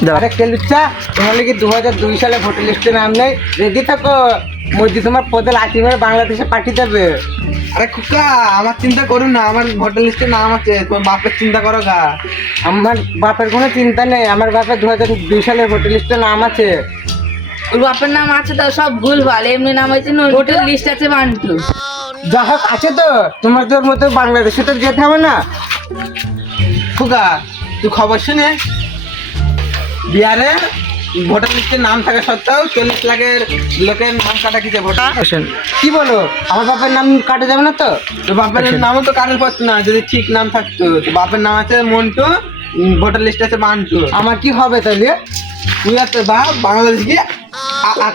তোমার কি দু হাজার দুই সালে ভোটার লিস্টে নাম নেই? রেডি থাকো। মোদি তোমার পদে লাঠি মেরে বাংলাদেশে পাঠিয়ে দেবে। আরে খুকা আমার চিন্তা করুন না আমার ভোটার লিস্টে নাম আছে তোমার বাপের চিন্তা করো গা। আমার বাপের কোনো চিন্তা নেই আমার বাপের দু হাজার দুই সালের ভোটার লিস্টে নাম আছে। ওর বাপের নাম আছে তো সব ভুল ভালো এমনি নাম হয়েছে ভোটার লিস্ট আছে বান্টু। যা হোক আছে তো। তোমাদের মতো বাংলাদেশে তো যেতে হবে না। খুকা তুই খবর শুনে বিহারে ভোটার লিস্টে নাম থাকা সত্ত্বেও চল্লিশ লাখের লোকের নাম কাটা কিছু ভোটার কি বলো আমার বাপের নাম কাটা যাবে না তো তো বাপের নামও তো কাটার পড়তো না যদি ঠিক নাম থাকতো তো বাপের নাম আছে মন্টু ভোটার লিস্টে আছে মান্টু আমার কি হবে তাহলে তুই আর তোর বাপ বাংলাদেশ গিয়ে আ আ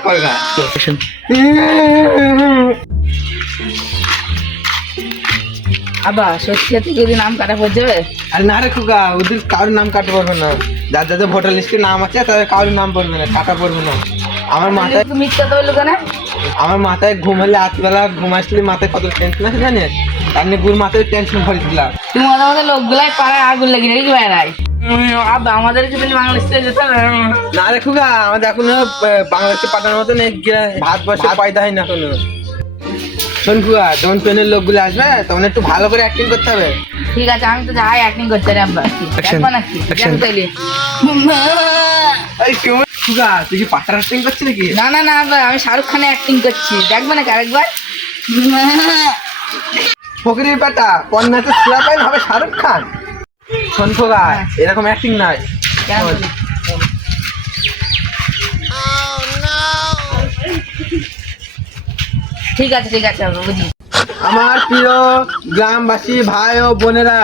গা সত্যি সত্যি যদি নাম কাটা পড়ে যাবে? আরে না রে খুকা ওদের কারোর নাম কাটা পড়বে না। যার যাদের ভোটার লিস্টে নাম আছে তাদের কারোর নাম পড়বে না কাটা পড়বে না। আমার মাথায় তুমি মিথ্যা তো বলল কেন? আমার মাথায় ঘুমালে রাতবেলা ঘুম আসলে মাথায় কত টেনশন আছে জানিস? তার নিয়ে গুর মাথায় টেনশন ভরে দিলাম তুমি আমাদের মধ্যে লোকগুলাই পাড়ায় আগুন লেগে রেখে বেড়ায় আবার আমাদেরকে তাহলে বাংলাদেশ থেকে যেতে না রে খুকা আমাদের এখনও বাংলাদেশে পাঠানোর মতো নেই ভাত বসে পয়দা হয় না এখনও। শোন খুকা যখন ট্রেনের লোকগুলো আসবে তখন একটু ভালো করে অ্যাক্টিং করতে হবে। ঠিক আছে আমি তো যাই অ্যাক্টিং করতে রে আব্বা দেখব নাকি. দেখো তাইলে। এই কেমন খুকা তুই কি পাটার অ্যাক্টিং করছিস নাকি? না না না আব্বা আমি শাহরুখ খানে অ্যাক্টিং করছি। দেখবে নাকি আরেকবার? ফকরির বেটা পন্নাতে সুরা পাইন হবে শাহরুখ খান। শোন খোকা এরকম অ্যাক্টিং নাই কেন বলি? ঠিক আছে ঠিক আছে বুঝি। আমার প্রিয় গ্রামবাসী ভাই ও বোনেরা,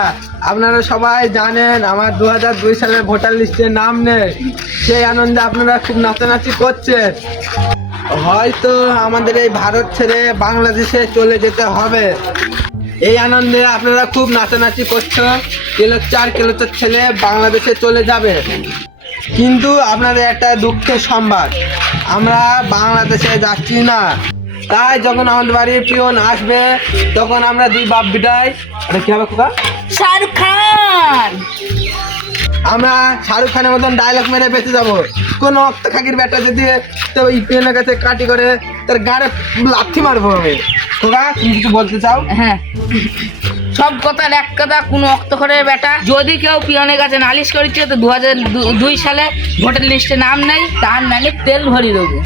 আপনারা সবাই জানেন আমার দু হাজার দুই সালের ভোটার লিস্টে নাম নেই। সেই আনন্দে আপনারা খুব নাচানাচি করছেন। হয়তো আমাদের এই ভারত ছেড়ে বাংলাদেশে চলে যেতে হবে। এই আনন্দে আপনারা খুব নাচানাচি করছ কেলোচ্চার কেলোচ্চার ছেলে বাংলাদেশে চলে যাবে। কিন্তু আপনাদের একটা দুঃখের সংবাদ, আমরা বাংলাদেশে যাচ্ছি না। তাই যখন আমাদের বাড়ির পিয়ন আসবে তখন আমরা দুই বাপ বিটাই আরে কি হবে খোকা? শাহরুখ খান! আমরা শাহরুখ খানের মতন ডায়লগ মেরে বেঁচে যাব। কোন অক্ত খাকির ব্যাটা যদি তো ওই পিয়নের কাছে কাটি করে তার গাড়ে লাথি মারবো আমি। খোকা তুমি কিছু বলতে চাও? হ্যাঁ। সব কথার এক কথা কোনো অক্ত করে বেটা। যদি কেউ পিয়নের কাছে নালিশ করেছে তো দু হাজার দুই সালে ভোটার লিস্টে নাম নেই তার নামে তেল ভরি দেবো।